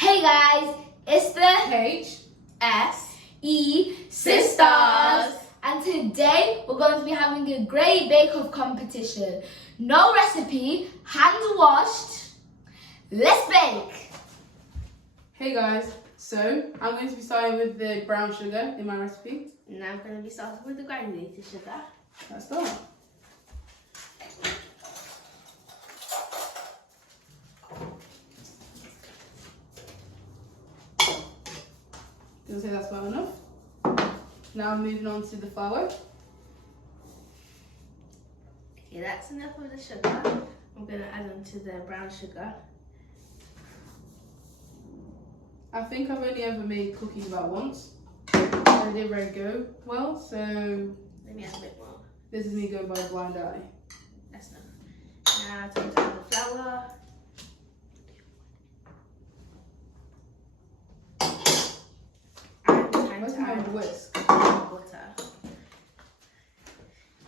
Hey guys, it's the H.S. Sisters, and today we're going to be having a great bake-off competition. No recipe, hand washed. Let's bake. Hey guys, so I'm going to be starting with the brown sugar in my recipe. And I'm going to be starting with the granulated sugar. Let's start. Don't say that's well enough. Now moving on to the flour. Okay, that's enough of the sugar. I'm going to add on to the brown sugar. I think I've only ever made cookies about once. I didn't really go well, so Let me add a bit more. this is me going by blind eye. That's enough. Now time to add the flour. And time Where's to my add whisk? butter.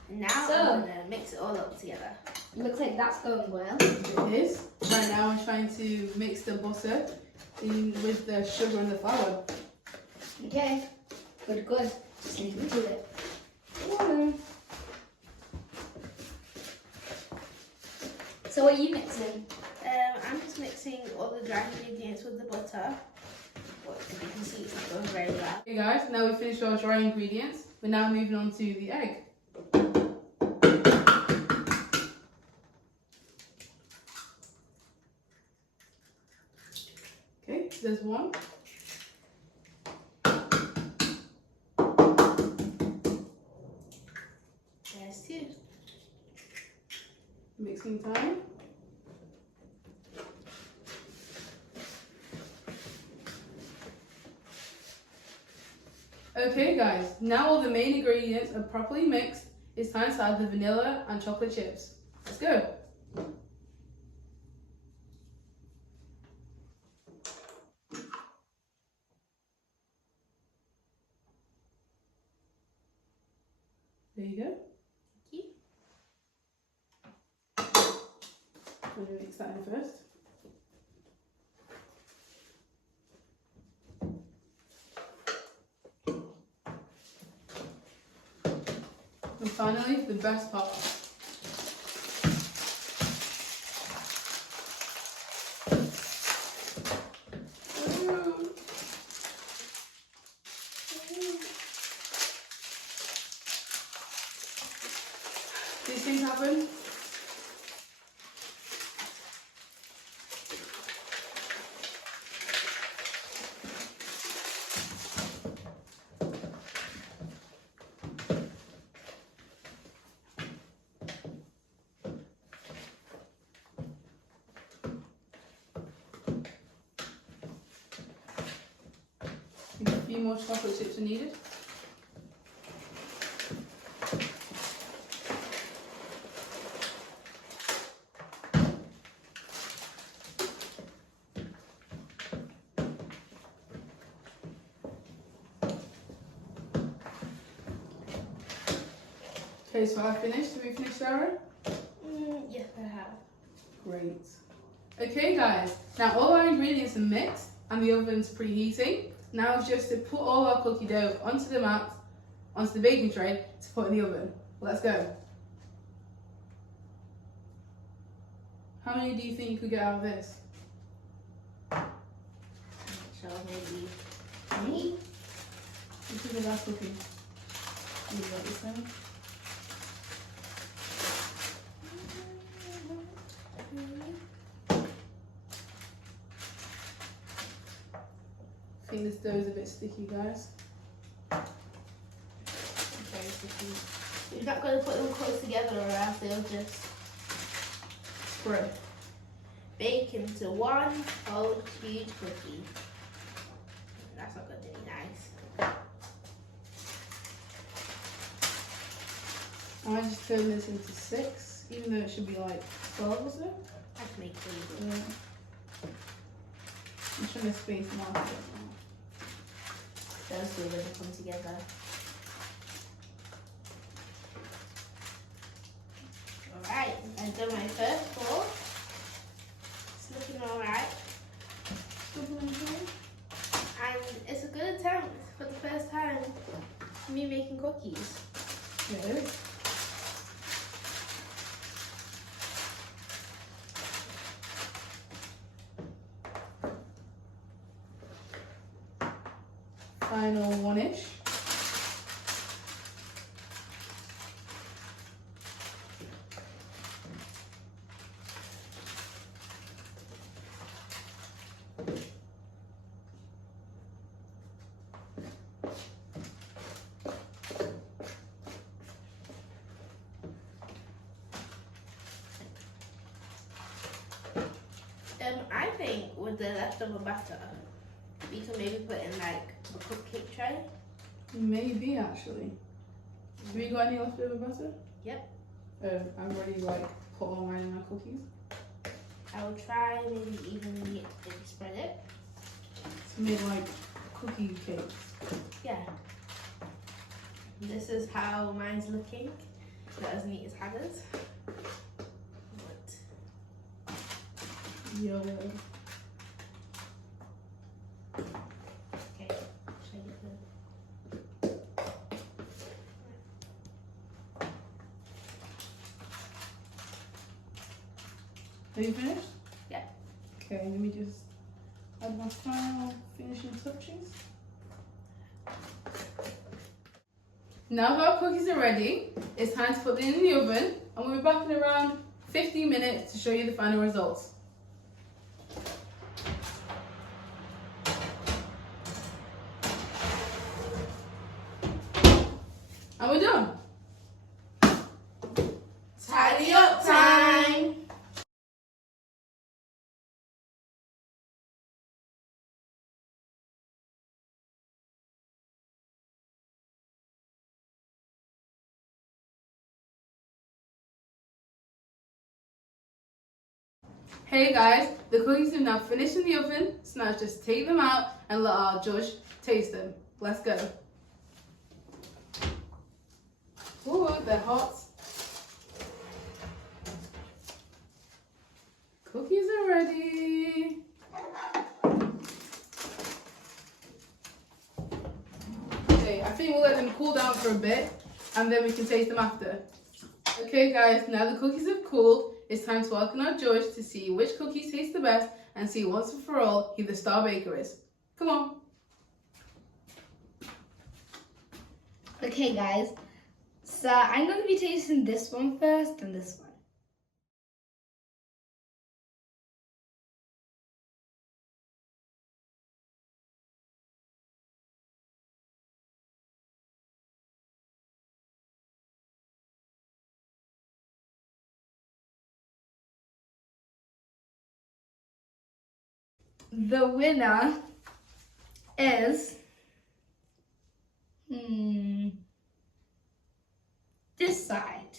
And now So- I'm going to mix it all up together. Looks like that's going well. It is. Right now I'm trying to mix the butter in with the sugar and the flour. Okay, good. Just leave me to it. Water. So what are you mixing? I'm just mixing all the dry ingredients with the butter. But as you can see, it's not going very well. Okay guys, now we've finished our dry ingredients. We're now moving on to the egg. Okay, there's one. There's two. Mixing time. Okay guys, now all the main ingredients are properly mixed. It's time to add the vanilla and chocolate chips. Let's go. There you go. Thank you. I'm going to mix that in first. And finally, the best part. These things happen. A few more chocolate chips are needed. Okay, so I finished. Have we finished, Sarah? Yes, I have. Great. Okay, guys. Now all our ingredients are mixed and the oven's preheating. Now it's just to put all our cookie dough onto the mat, onto the baking tray to put in the oven. Let's go. How many do you think you could get out of this? So maybe You think of that cookie? You like this one? I think this dough is a bit sticky, guys. Very sticky. you're not going to put them close together or else they'll just Spread. bake into one whole huge cookie. That's not going to be nice. I just turn this into 6, even though it should be like 12 or so. I can make three. Yeah. I'm trying to space them out a bit now. Those two are going to come together. Alright, I've done my first four. It's looking alright. cookies. Yeah, there is. Final one-ish. I think with the leftover batter, we can maybe put in like a cupcake tray. Maybe actually. Have you got any leftover butter? Yep. I've already like put all mine in my cookies. I will try maybe evenly spread it. To make like cookie cakes. Yeah. This is how mine's looking. Not as neat as Hannah's. But Yo. okay. Should I get the Are you finished? Yeah. Okay, let me just add my final finishing touches. Now that our cookies are ready, it's time to put them in the oven, and we'll be back in around 15 minutes to show you the final results. And we're done. tidy up time. Hey guys, the cookies are now finished in the oven, so now just take them out and let our judge taste them. Let's go. Ooh, they're hot. Cookies are ready. Okay, I think we'll let them cool down for a bit and then we can taste them after. Okay guys, now the cookies have cooled, it's time to welcome our judge to see which cookies taste the best and see once and for all who the star baker is. Come on. Okay, guys. So I'm going to be tasting this one first and this one. The winner is this side.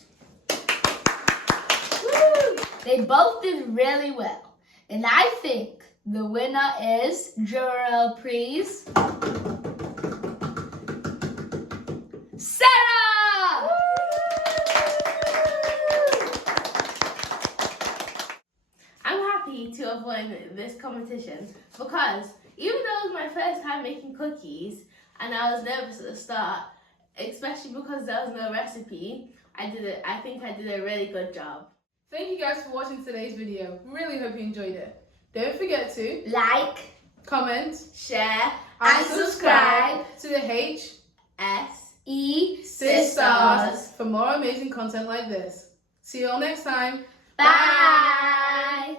Woo! They both did really well. And I think the winner is, Jurel, please, Sarah! I'm happy to have won this competition because even though it was my first time making cookies and I was nervous at the start, especially because there was no recipe, I think I did a really good job. Thank you guys for watching today's video. Really hope you enjoyed it. Don't forget to Like, comment, Share and subscribe to the E Hsesistars for more amazing content like this. See you all next time. Bye!